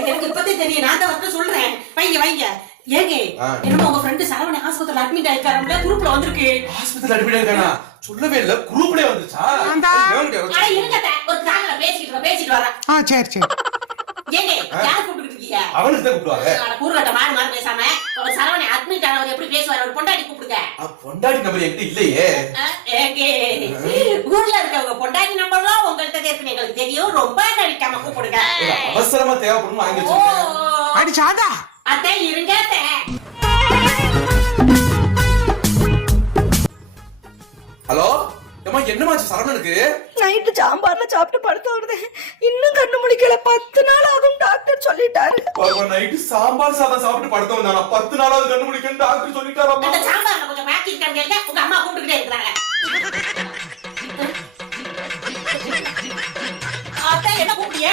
எனக்கு இப்பதே தெரியும், நான் தான் வந்து சொல்றேன். வைங்க ஏங்க என்னமோ உங்க ஃப்ரெண்ட் சரவண ஹாஸ்பிடல்ல அட்மிட் ஆயிட்டாருல, குரூப்ல வந்திருக்கு. ஹாஸ்பிடல் அட்மிட் ஆயிருக்கானா? சொல்லவே இல்ல, குரூப்லயே வந்துச்சா? அட இருங்கடா, ஒரு கால்ல பேசிட்டு வரேன். சரி ஏங்க யார் கூப்பிட்டு இருக்கீங்க? அவனுக்கு தான் கூப்பிடுவாங்க. அட கூறுகட்ட மாதிரி பேசாம ஒரு சரவண அட்மிட் ஆனவர் எப்படி பேசுவார்? ஒரு பொண்டாட்டி கூப்பிடுங்க. பொண்டாட்டி நம்பர் என்கிட்ட இல்லையே. ஊர்ல இருக்கவங்க பொண்டாட்டி நம்பர்லாம் உங்கள்கிட்ட இருக்குன்னு எங்களுக்கு தெரியும். ரொம்ப நடிக்காம கூப்பிடுங்க. அவசரமா தேவைப்படும் வாங்கி வச்சிருக்கேன். அடி சாதா அத்தை இருங்க அத்தை. ஹலோ ஏமா, என்னமாச்சு சரவணனுக்கு? நைட்டு சாம்பார்ல சாப்பிட்டு படுத்த வருது, இன்னும் கண்ணு முழிக்கல. 10 நாள் ஆகும் டாக்டர் சொல்லிட்டாரு. நைட்டு சாம்பார் சாதம் சாப்பிட்டு படுத்த வந்தானா? 10 நாளாவது கண்ணு முடிக்கன்னு டாக்டர் சொல்லிட்டாரா? அந்த சாம்பார்ல கொஞ்சம் பாக்கி இருக்கான்னு கேளுங்க, உங்க அம்மா கூப்பிட்டுட்டே இருக்காங்க. அத்தை என்ன கூப்பிடுங்க?